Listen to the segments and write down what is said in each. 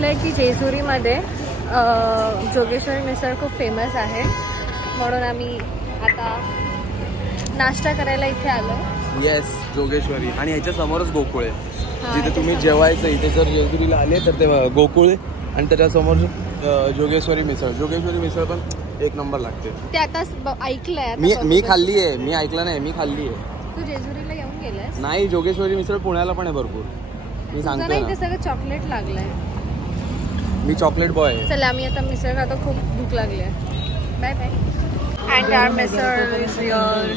ऐकलंय की जेजुरीमध्ये जोगेश्वरी मिसळ खूप फेमस आहे, म्हणून आम्ही आता नाश्ता करायला इथे आलो. येस, जोगेश्वरी. आणि ह्याच्या समोरच गोकुळ आहे, जिथे तुम्ही जेवायचं. इथे जर जेजुरीला आले तर ते गोकुळ आहे आणि त्याच्यासमोर जोगेश्वरी मिसळ. जोगेश्वरी मिसळ पण एक नंबर लागते. ते आता ऐकलंय. मी खाल्ली आहे. मी ऐकलं नाही, मी खाल्ली आहे. तू जेजुरीला येऊन गेलास? नाही, जोगेश्वरी मिसळ पुण्याला पण आहे भरपूर. मी सांगतो इथे सगळं चॉकलेट लागलंय. मी चॉकलेट बॉय आहे. चला आम्ही आता मिसळ खातो, खूप भूक लागली आहे. Bye bye. And our misal is here.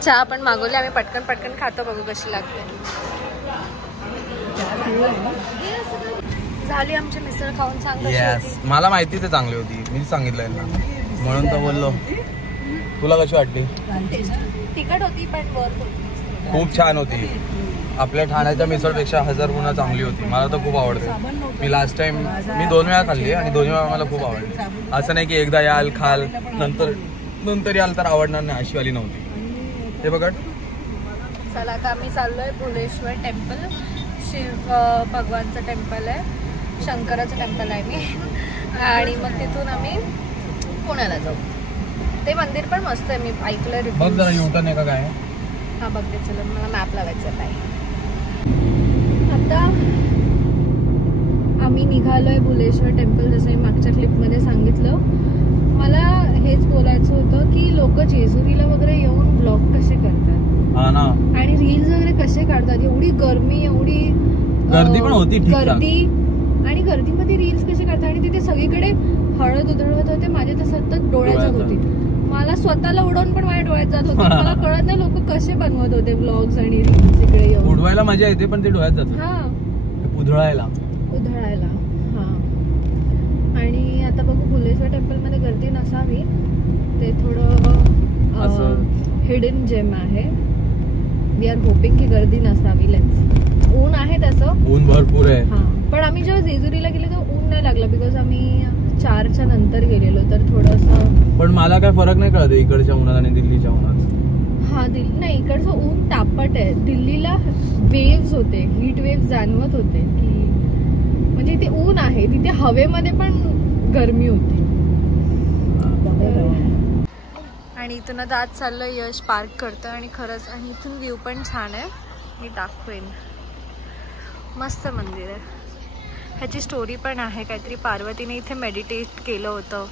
चहा पण मागवली आम्ही, पटकन पटकन खातो, बघू कशी लागते. झाली आमची मिसळ खाऊन. सांग. येस, मला माहिती ते चांगली होती, मी सांगितलं ना, म्हणून तर बोललो. तुला कशी वाटली? तिखट होती पण वर्थ होती. खूप छान होती. आपल्या ठाण्याच्या मिसळपेक्षा 1000 गुणा चांगली होती. मला तर खूप आवडते. मी लास्ट टाइम 2 वेळा खाल्ली आणि 2 वेळा मला खूप आवडली. असं नाही की एकदा याल खाल नंतर याल तर आवडणार नाही, अशी वाली नव्हती. हे बघा. चला आता आम्ही चाललोय भुलेश्वर टेम्पल. शिव भगवानचं टेम्पल आहे, शंकराचं टेम्पल आहे मी. आणि मग तिथून आम्ही पुण्याला जाऊ. ते मंदिर पण मस्त आहे, मी ऐकलंय. बघ जरा युटर्न आहे का काय? हा बघते. चला मला मॅप लावायचं आहे. आता आम्ही निघालोय भुलेश्वर टेम्पल. जसं मी मागच्या क्लिपमध्ये सांगितलं, मला हेच बोलायचं होतं की लोक जेजुरीला वगैरे येऊन व्लॉग कसे करतात आणि रील्स वगैरे कसे काढतात. एवढी गर्मी, एवढी गर्दी पण होती, गर्दी, आणि गर्दीमध्ये रील्स कसे काढतात. आणि तिथे सगळीकडे हळद उधळवत होते. माझ्या तर सतत डोळ्यात होती. मला स्वतःला उडवून पण माझ्या डोळ्यात जात होते. मला कळत नाही लोक कसे बनवत होते व्लॉग्स आणि रील्स. इकडे येऊन उडवायला मजा येते पण ते डोळ्यात जात. हा, उधळायला. हा. आणि आता बघू, भुलेश्वर टेम्पल मध्ये गर्दी नसावी. ते थोडं हिडन जेम आहे. वी आर होपिंग की गर्दी नसावी. लेट्स. ऊन आहे, तसं ऊन भरपूर आहे. हा, पण आम्ही जेव्हा जेजुरीला गेलो तेव्हा ऊन नाही लागलं, बिकॉज आम्ही 4च्या नंतर गेलेलो. तर थोडंसं, पण मला काय फरक नाही कळत इकडच्या उन्हात आणि दिल्लीच्या उन्हात. हा, नाही, इकडचं ऊन तापट आहे. दिल्लीला वेव्स होते, हीट वेव्स जाणवत होते की म्हणजे इथे ऊन आहे, तिथे हवेमध्ये पण गरमी होती. आणि इथून आता आज चाललं, यश पार्क करतं आणि खरंच, आणि इथून व्ह्यू पण छान आहे. मी दाखवेन. मस्त मंदिर आहे. ह्याची स्टोरी पण आहे. काहीतरी पार्वतीने इथे मेडिटेट केलं होतं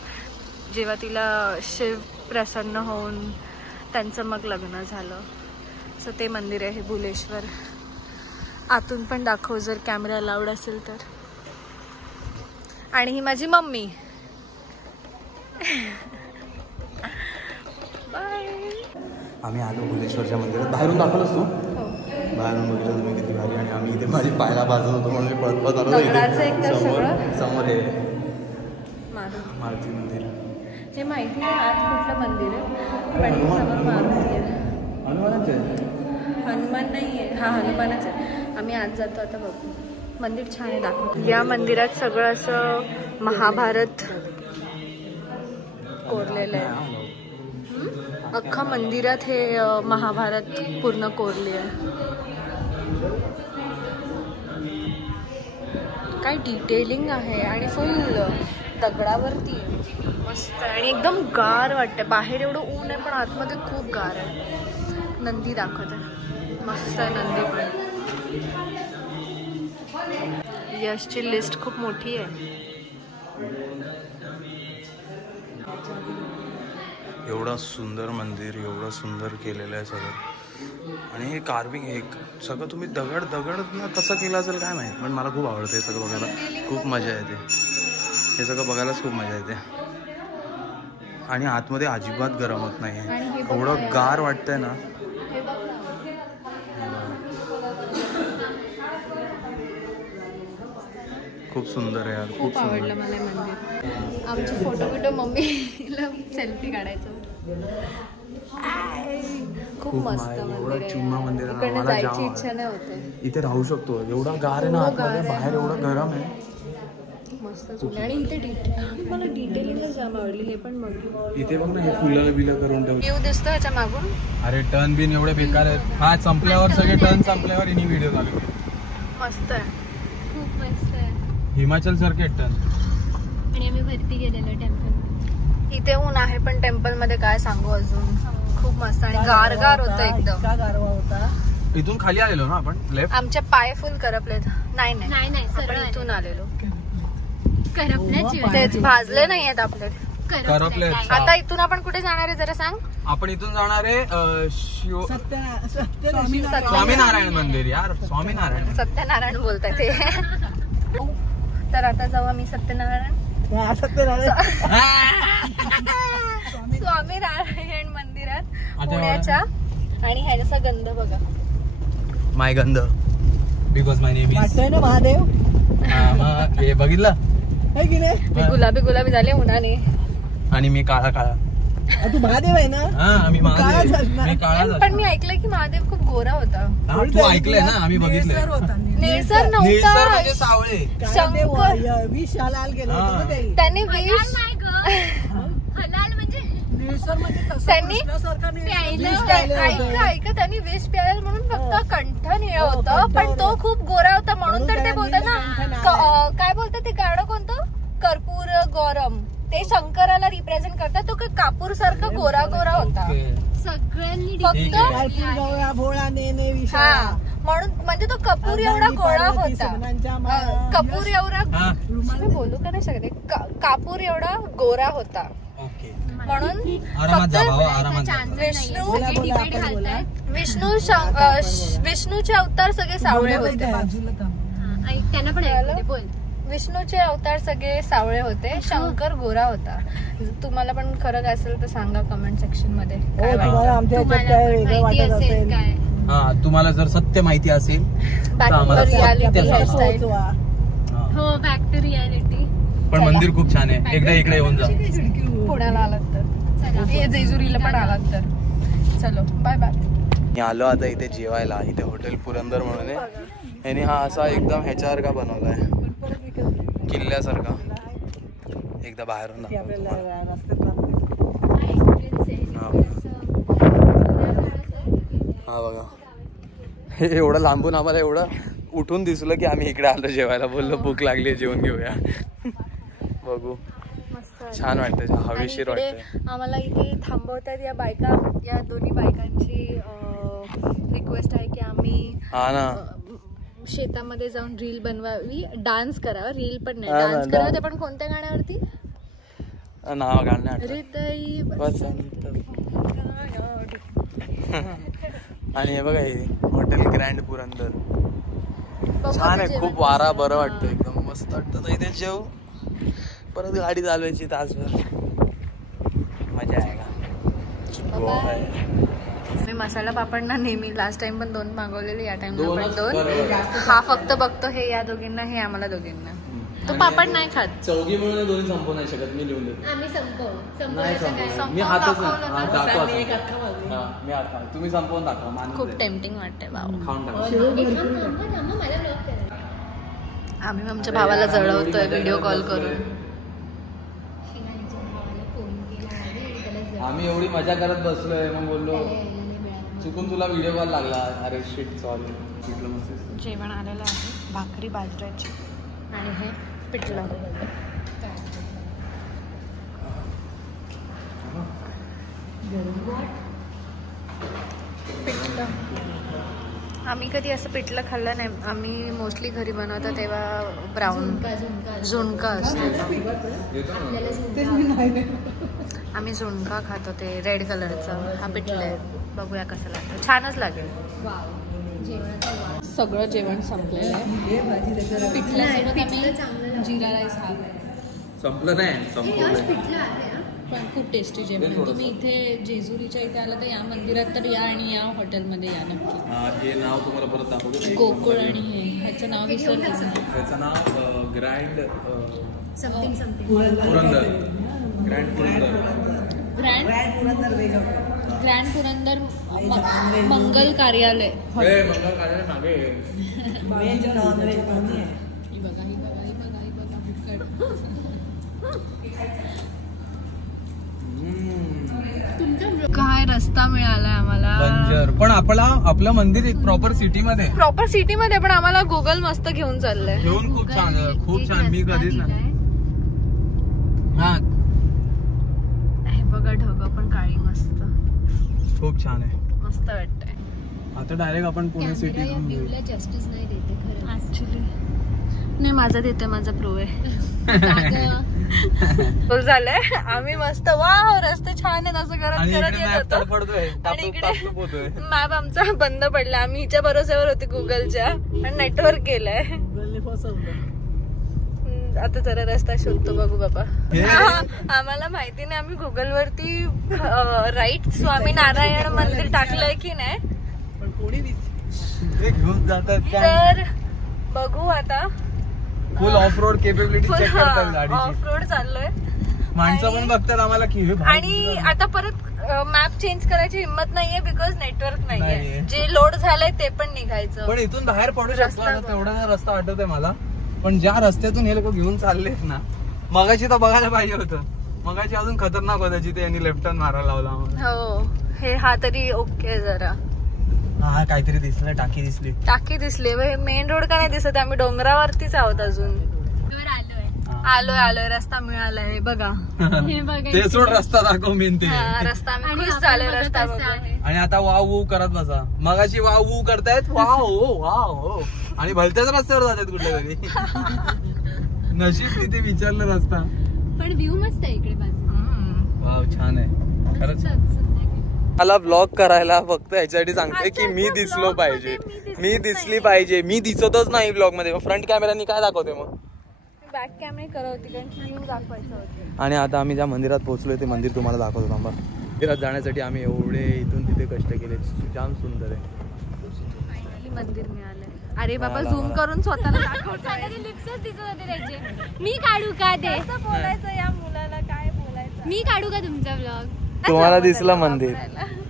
जेव्हा तिला शिव प्रसन्न होऊन त्यांचं मग लग्न झालं. सो ते मंदिर आहे भुलेश्वर. आतून पण दाखव जर कॅमेरा अलाउड असेल तर. आणि ही माझी मम्मी. बाय. आम्ही आलो भुलेश्वरच्या मंदिरात. बाहेरून दाखवलंस तू? बाहेरून बघितलं तुम्ही किती भारी. आणि आम्ही इथे माझी पायला भाजत होतो म्हणून मी पळत आलो. समोर हे मारुती मंदिर. हे माहिती आहे आत कुठलं मंदिर आहे, पण समोर मारुती आहे. हनुमानाच आहे? हनुमान नाही आहे. हा, हनुमानच आहे. आम्ही आज जातो, आता बघू. मंदिर छान आहे, दाखवतो. या मंदिरात सगळं असं महाभारत कोरलेलं आहे. अख्खा मंदिरात हे महाभारत पूर्ण कोरले आहे. काय डिटेलिंग आहे आणि फुल दगडावरती मस्त. आणि एकदम गार वाटते. बाहेर एवढं ऊन आहे पण आतमध्ये खूप गार आहे. नंदी दाखवत आहे, मस्त आहे नंदी पण. यशची लिस्ट खूप मोठी आहे. एवढं सुंदर मंदिर, एवढं सुंदर केलेलं आहे सगळं. आणि हे कार्विंग, हे सगळं तुम्ही दगड कसं केलं असेल काय माहीत, पण मला खूप आवडतं हे सगळं बघायला. खूप मजा येते हे सगळं बघायलाच, खूप मजा येते. आणि आतमध्ये अजिबात गरम होत नाही आहे. एवढं गार वाटतंय ना. खूप सुंदर आहे यार, खूप आवडलं मला मंदिर. आमचे फोटो मम्मीला सेल्फी काढायचं. खूप मस्त मंदिर आहे. इकडे जायची इच्छा नाही होते. इथे राहू शकतो. एवढा गार आहे ना आतमध्ये, बाहेर एवढं गरम आहे. मस्त जुने. आणि इथे मला डिटेलिंगच जाम आवडली. हे पण बघ इथे बघ ना, हे फुलं बिलं करून ठेवलं. व्ह्यू दिसतो ह्याच्या मागून. अरे टर्न बिन एवढे बेकार आहेत. हा संपल्यावर सगळे टर्न संपल्यावर इनी व्हिडिओ चालू केले. मस्त आहे, खूप मस्त आहे. हिमाचल सारखे टर्न. आणि आम्ही वरती गेलेलो टेम्पल. इथे ऊन आहे पण टेम्पल मध्ये काय सांगू अजून. खूप मस्त आणि गारगार होतं एकदम. गारवा होता. इथून खाली आलेलो ना आपण लेफ्ट. आमचे पाय फुल करपलेत. नाही नाही आपण इथून आलेलो. करपल्याची तेच भाजले नाही आहेत आपले. करपले. आता इथून आपण कुठे जाणार आहे जरा सांग. आपण इथून जाणार आहे स्वामीनारायण मंदिर. यार स्वामीनारायण. सत्यनारायण बोलताय ते. तर आता जाऊ आम्ही सत्यनारायण स्वामीनारायण मंदिरात पुण्याच्या. आणि ह्याचा गंध बघा. माय गंध बिकॉज माय नेम इज वाटतोय ना महादेव. हे बघितलं है की नाही? मी गुलाबी झाले उन्हाने. आणि मी काळा. तू महादेव आहे ना? हा मी महादेव. मी काळा. पण मी ऐकलंय की महादेव खूप गोरा होता. तू ऐकलंय ना, आम्ही बघितलंय. निळसर निळसर नव्हता. म्हणजे सावळे. शंकर विष लाल गेलं होतं ना ते. त्यांनी विष हलाल म्हणजे निळसर म्हणजे तसं त्यांनी कृष्णासारखं प्यायलं. विष प्यायलं होतं. ऐका त्यांनी विष प्यायला म्हणून फक्त कंठ निळ होतं. पण तो खूप गोरा होता म्हणून तर ते बोलतात ना. काय बोलतात ते गाणं कोणतं, कर्पूर गौरम. ते शंकराला रिप्रेझेंट करतात. तो कापूर सारखा गोरा होता. सगळ्यांनी फक्त कर्पूर गवळा भोळा नेने विष. हा म्हणून म्हणजे तो कपूर एवढा गोळा होता. कपूर एवढा मी बोलू का नाही शकते. कापूर एवढा गोरा होता म्हणून फक्त विष्णूचे अवतार सगळे सावळे होते. त्यांना पण ऐकलं बोल. विष्णूचे अवतार सगळे सावळे होते. शंकर गोरा होता. तुम्हाला पण खरं असेल तर सांगा कमेंट सेक्शन मध्ये काय वाटतं. माहिती असेल काय. हा तुम्हाला जर सत्य माहिती असेल तर आम्हाला रियालिटी हेअरस्टाईल. हो बॅक टू रियालिटी. पण मंदिर खूप छान आहे. एकदा इकडे येऊन जा. पुण्याला आलात तर, जेजुरीला पण आलात तर. चलो बाय बाय. मी आलो आता इथे जेवायला. इथे हॉटेल पुरंदर म्हणून आहे. आणि हा असा एकदम ह्याच्यासारखा बनवलाय, किल्ल्यासारखा. एकदा बाहेरून दाखवतो. हा बघा, हे एवढं लांबून आम्हाला एवढं उठून दिसलं की आम्ही इकडे आलो जेवायला. बोललो भूक लागली, जेवण घेऊया. बघू, छान वाटतं, हवेशीर वाटतं. आम्हाला इथे थांबवतात या बायका. या दोन्ही बायकांची रिक्वेस्ट आहे की आम्ही हा ना शेतामध्ये जाऊन रील बनवावी, डान्स करावा. रील पण नाही, डान्स करावा. ते पण कोणत्या गाण्यावरती? नाव गाणं हृदय बसंत. आणि हे बघा, हे हॉटेल ग्रँड पुरंदर छान आहे. खूप वारा, बरं वाटतं, एकदम मस्त वाटतं. इथे जेव, परत गाडी चालवायची तासभर, मजा आहे का. मी मसाला पापड ना नेहमी लास्ट टाइम पण 2 मागवलेले, या टाइमला पण 2. हा फक्त बघतो हे या दोघींना, हे आम्हाला दोघींना. तो पापड नाही खात. चौघी मिळून दोन्ही संपवू नाही शकत. मी लिहून देतो. आम्ही मी हातच तुम्ही संपवून दाखवा. खूप टेम्पटिंग वाटते बाबा. खाऊन टाका. आम्ही आमच्या भावाला जळवतोय व्हिडिओ कॉल करून. आम्ही एवढी मजा करत बसलोय, मग बोललो चुकून तुला व्हिडिओ कॉल लागला. अरे शिट, सॉरी. जेवण आलेलं आहे, भाकरी बाजऱ्याची आणि हे पिठलं. पिठलं आम्ही कधी असं पिठलं खाल्लं नाही. आम्ही मोस्टली घरी बनवतो तेव्हा ब्राऊन झुणका असतो. आम्ही झुणका खातो, ते रेड कलरचं. हा पिठलं आहे, बघूया कसं लागतं. छानच लागेल. सगळं जेवण संपलेलं आहे. पिठल्यासोबत आम्ही जिरा राईस संपलं नाही, पण खूप टेस्टी जेवण. तुम्ही इथे जेजुरीच्या इथे आला तर या मंदिरात तर या, आणि या हॉटेलमध्ये या नक्की. हे नाव तुम्हाला परत दाखवतो. गोकुळ आणि हे ह्याचं नाव विसरलं. ह्याचं नाव grand something Purandar. Grand Purandar. Grand Purandar मंगल कार्यालय. काय रस्ता मिळालाय आम्हाला बंजर. पण आपलं मंदिर प्रॉपर सिटी मध्ये पण आम्हाला गुगल मस्त घेऊन चाललंय. घेऊन खूप छान मी कधीच नाही. हा हे बघा ढग पण काळी मस्त खूप छान आहे. मस्त वाटतंय. आता डायरेक्ट आपण पुणे सिटी जस्टिस नाही देते खरं ऍक्च्युली नाही माझा देतोय माझा प्रो आहे. झालंय आम्ही मस्त वाव रस्ते छान आहेत असं करत येत होतो. मॅप आमचा बंद पडला. आम्ही हिच्या भरोश्यावर होते गुगलच्या आणि नेटवर्क गेलाय. आता जरा रस्ता शोधतो बघू बाबा. आम्हाला माहिती नाही आम्ही गुगल वरती राईट स्वामीनारायण मंदिर टाकलंय की नाही घेऊन जातात तर बघू आता. Full off road capability check करतात गाडीची. ऑफ रोड चाललोय माणसं पण बघतात आम्हाला की आणि आता परत मॅप चेंज करायची हिंमत नाहीये बिकॉज नेटवर्क नाहीये. जे लोड झालंय ते पण निघायचं. पण इथून बाहेर पडू शकतो तेवढा रस्ता आठवत आहे मला. पण ज्या रस्त्यातून हे लोक घेऊन चाललेत ना मगाशी तर बघायला पाहिजे होतं. मगाशी अजून खतरनाक होता जिथे यांनी लेफ्ट टर्न मारायला लावला. हो हे हा तरी ओके जरा. हा काहीतरी दिसलं टाकी दिसली. मेन रोड का नाही दिसत. आम्ही डोंगरावरतीच आहोत अजून. आलोय रस्ता मिळालाय बघा. ते सोड रस्ता दाखव मेन ते रस्ता आम्ही खुश झालोय रस्ता बघून. आणि आता वाव वू करत बसा. मगाशी वाव वू करतायत वाव आणि भलत्याच रस्त्यावर जातात कुठल्या तरी. नशीब तिथे विचारलं रस्ता. पण व्ह्यू मस्त आहे इकडे बाजू. वाव छान आहे खरंच. मला ब्लॉग करायला फक्त याच्यासाठी सांगते की मी दिसलो पाहिजे. मी दिसली पाहिजे. मी दिसतच नाही ब्लॉग मध्ये. फ्रंट कॅमेरानी काय दाखवते मग. बॅक कॅमेरा करत कारण व्ह्यू दाखवायचं होतं. आणि आता आम्ही ज्या मंदिरात पोहोचलोय ते मंदिर तुम्हाला दाखवतो थांबा. मंदिरात जाण्यासाठी आम्ही एवढे इथून तिथे कष्ट केले. जाम सुंदर आहे. फायनली मंदिर मिळालंय. अरे बाबा झूम करून स्वतःला दाखवतोय. मी काढू का ते बोलायचं या मुलाला काय बोलायचं. मी काढू का तुमचा ब्लॉग. तुम्हाला दिसलं मंदिर.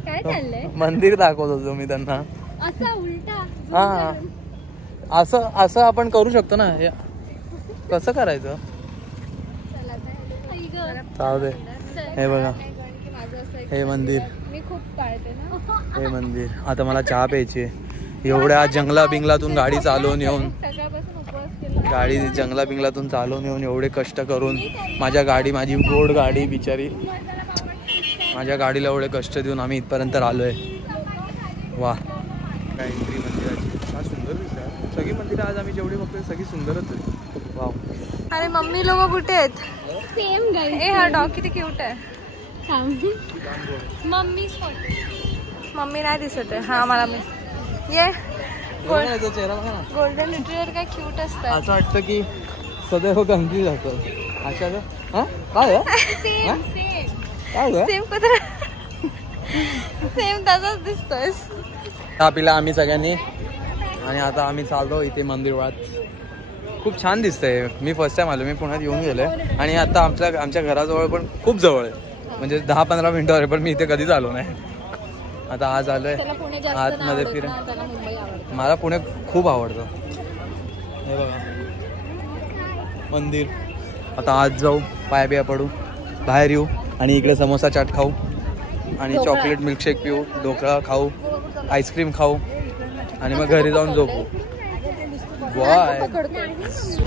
काय चाललंय मंदिर दाखवत होतो मी त्यांना. असा उलटा. हा असं आपण करू शकतो ना. कसं करायचं जाऊ दे. हे बघा हे मंदिर. मी खूप पाळते ना हे मंदिर. आता मला चहा प्यायची. एवढ्या जंगला बिंगलातून गाडी चालवून येऊन जंगला बिंगलातून चालवून येऊन एवढे कष्ट करून माझी गोड गाडी बिचारी. माझ्या गाडीला एवढे कष्ट देऊन आम्ही इथपर्यंत आलोय. वा काय एंट्री मंदिराची. हा सुंदर दिसत. सगळी मंदिरं आज आम्ही जेवढी बघतोय सगळी सुंदरच आहे. वाव. अरे मम्मी लोक कुठे आहेत. Same guys. हा डॉग किती क्यूट आहे. मम्मी नाही दिसत आहे. हा मला ये चेहरा बघा ना. गोल्डन रिट्रीव्हर काय क्यूट असतात. असं वाटतं की सदैव कन्फ्युज असतो. अच्छा काय सेम तसाच दिसतोय. चहा पिला आम्ही सगळ्यांनी आणि आता आम्ही चाललो इथे मंदिरात. खूप छान दिसतंय. मी फर्स्ट टाइम आलो. मी पुण्यात येऊन गेलोय आणि आता आमच्या घराजवळ पण खूप जवळ आहे. म्हणजे 10-15 मिनिटावर आहे. पण मी इथे कधीच आलो नाही. आता आज आलोय आतमध्ये फिर. मला पुणे खूप आवडतं. हे बघा मंदिर. आता आज जाऊ पाया बिया पडू बाहेर येऊ आणि इकडे समोसा चाट खाऊ आणि चॉकलेट मिल्कशेक पिऊ. ढोकळा खाऊ आईस्क्रीम खाऊ आणि मग घरी जाऊन झोपू. वाय.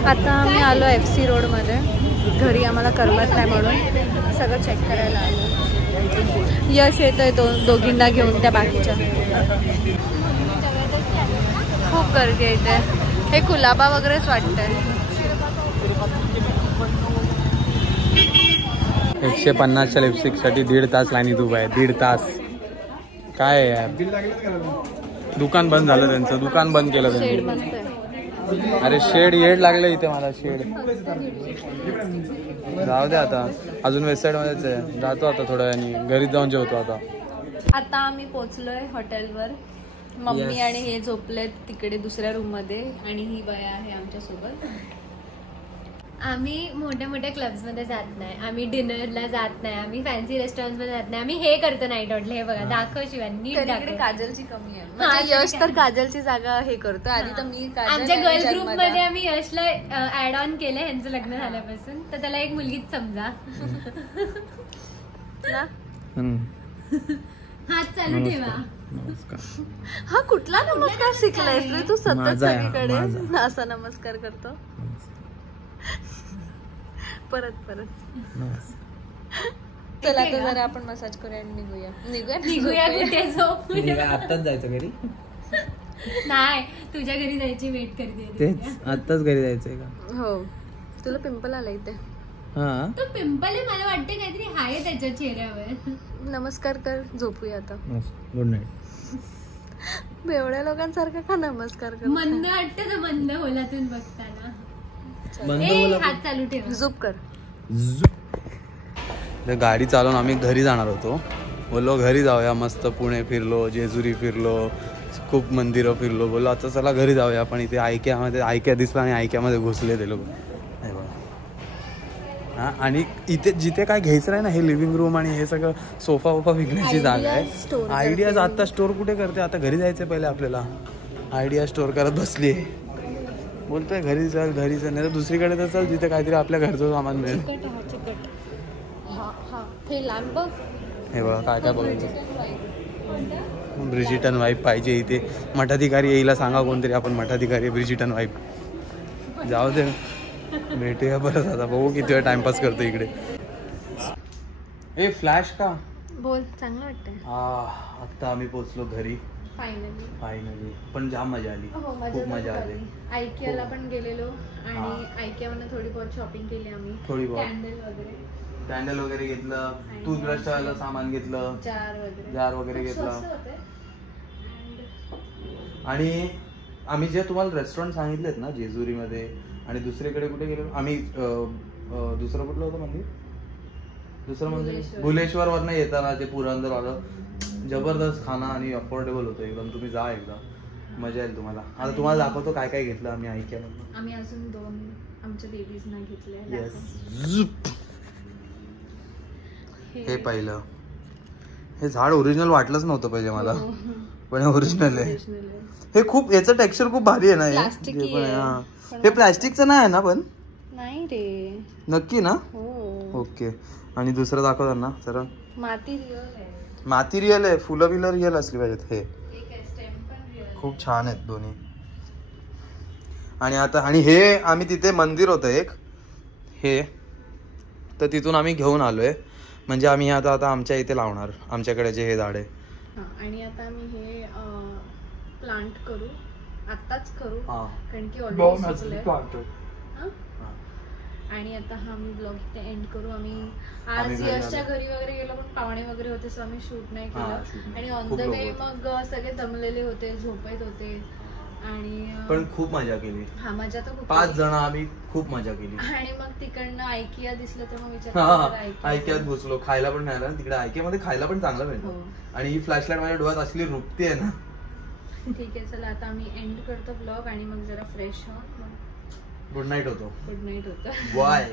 आता आम्ही आलो FC रोड मध्ये. घरी आम्हाला करमत नाही म्हणून सगळं चेक करायला आलो. यश येतोय दोघींना घेऊन त्या बाकीच्या. खूप गर्दी येते. हे कुलाबा वगैरेच वाटतंय. 150च्या लिपस्टिकसाठी 1.5 तास लाईनीत उभा आहे. 1.5 तास. काय यार. दुकान बंद झालं त्यांचं. दुकान बंद केलं त्यांनी. अरे शेड येड लागलं इथे मला. शेड जाऊ दे आता. अजून वेस्ट साईड मध्येच आहे. जातो आता थोड्या वेळाने घरी जाऊन जेवतो. आता आम्ही पोहोचलोय हॉटेलवर. मम्मी आणि हे झोपलेत तिकडे दुसऱ्या रूम मध्ये आणि ही बया आहे आमच्या सोबत. आम्ही मोठ्या मोठ्या क्लब्स मध्ये जात नाही, आम्ही डिनरला जात नाही, आम्ही फॅन्सी रेस्टॉरंट मध्ये जात नाही, आम्ही हे करतो नाईट आउटला. हे बघा दाखव शिवाय नीट इकडे दाखव. काजलची कमी आहे म्हणजे यश तर काजलची जागा हे करतो. आधी तर मी काजल आमच्या आणि गर्ल ग्रुप जन्मदा. मध्ये आम्ही यशला ऍड ऑन केलं ह्यांचं लग्न झाल्यापासून, तर त्याला एक मुलगीच समजा. ना? हात चालू ठेवा. नमस्कार. हा कुठला नमस्कार शिकलायस रे तू? सतत माझा आहे, सगळीकडे माझा. असा नमस्कार करतो. परत चला आता जरा आपण मसाज करूया आणि निघूया कुठे झोप. आत्ताच जायचं घरी. नाही, तुझ्या घरी जायची वेट करते. तेच आत्ताच घरी जायचंय का? हो. तुला पिंपल आला इथे. हा तो पिंपल आहे, मला वाटतं काहीतरी आहे त्याच्या चेहऱ्यावर. नमस्कार कर, झोपूया आता. Good night. बेवड्या लोकांसारखा का नमस्कार कर? मंद वाटतं तर मंद होलातून बघताना. बंद ए, बोला. हात चालू ठेवा. झोप कर. गाडी चालवून आम्ही घरी जाणार होतो. बोललो घरी जाऊया, मस्त पुणे फिरलो, जेजुरी फिरलो, खूप मंदिरं फिरलो. बोललो आता चला घरी जाऊया. पण इथे आयक्या दिसला आणि आयक्यामध्ये घुसले ते लोक. हा, आणि इथे जिथे काय घ्यायचं आहे ना, हे लिव्हिंग रूम आणि हे सगळं सोफा वोफा विकण्याची जागा आहे. आयडियाज आता स्टोर कुठे करते? आता घरी जायचं पहिले आपल्याला. आयडिया स्टोर करत बसली. बोलतोय घरी चल नाही तर दुसरीकडे तर चल जिथे काहीतरी आपल्या घरचं सामान मिळेल. हे लॅम्प हे बघा काय काय बघायचं. ब्रिजिटन वाईफ पाहिजे इथे. मठाधिकारी येईला सांगा कोणतरी, आपण मठाधिकारी ब्रिजिटन वाईफ. जाऊ दे, भेटूया परत. आता बघू किती वेळ टाइमपास करतो इकडे. ए फ्लॅश का बोल, चांगलं वाटतंय. आता आम्ही पोहोचलो घरी फायनली. पण जाम मजा आली, खूप मजा आली. आयकियाला पण गेलेलो आणि आयकियावरनं थोडी बहुत शॉपिंग केली आम्ही. थोडी बहुत कॅन्डल वगैरे घेतलं, टूथब्रश सामान घेतलं, जार वगैरे घेतला. आणि आम्ही जे तुम्हाला रेस्टॉरंट सांगितलेत ना जेजुरीमध्ये आणि दुसरीकडे कुठे गेलो आम्ही, दुसरं कुठलं होतं मंदिर? दुसरं मंदिर भुलेश्वर वरनं येताना ते पुरंदर आलं. जबरदस्त खाना आणि अफोर्डेबल होतं एकदम. तुम्ही जा एकदा, मजा येईल तुम्हाला. आता तुम्हाला दाखवतो काय काय घेतलं आम्ही ऐक्यामधून. आम्ही अजून 2 आमच्या बेबीजना घेतले. हे पहिलं, हे झाड ओरिजिनल वाटलंच नव्हतं पहिले मला, पण ओरिजिनल आहे. हे खूप, याचं टेक्स्चर खूप भारी आहे ना. हे प्लास्टिकचं नाही आहे ना? पण नाही रे, नक्की ना? हो. ओके. आणि दुसरं दाखव त्यांना जरा. माती रिअल आहे. फुलं बिलं रिअल असली पाहिजेत. हे खूप छान आहेत दोन्ही. आणि आता हे आम्ही तिथे मंदिर होतं एक, हे तर तिथून आम्ही घेऊन आलोय. म्हणजे आम्ही आता आमच्या इथे लावणार, आमच्याकडे जे हे झाड आहे. आणि आता आम्ही हे प्लांट करू, आत्ताच करू, कारण की आणि आता हा मी ब्लॉग इथे एंड करू. आम्ही आज यशच्या घरी वगैरे गेलो, पण पाहुणे वगैरे होते सो आम्ही शूट नाही केलं. आणि ऑन द वे मग सगळे दमलेले होते, झोपत होते. आणि पण खूप मजा केली. हा, मजा तर खूप. 5 जण आम्ही खूप मजा केली. आणि मग तिकडनं आयकिया दिसलं तर मग विचार आयक्यात घुसलो. खायला पण मिळालं तिकडे. आयक्यामध्ये खायला पण चांगलं मिळतं. आणि ही फ्लॅशलाईट माझ्या डोळ्यात असली रुपती आहे ना. ठीक आहे, चला आता आम्ही एंड करतो ब्लॉग आणि मग जरा फ्रेश हो. गुड नाईट होतो. गुड नाईट होतं. बाय.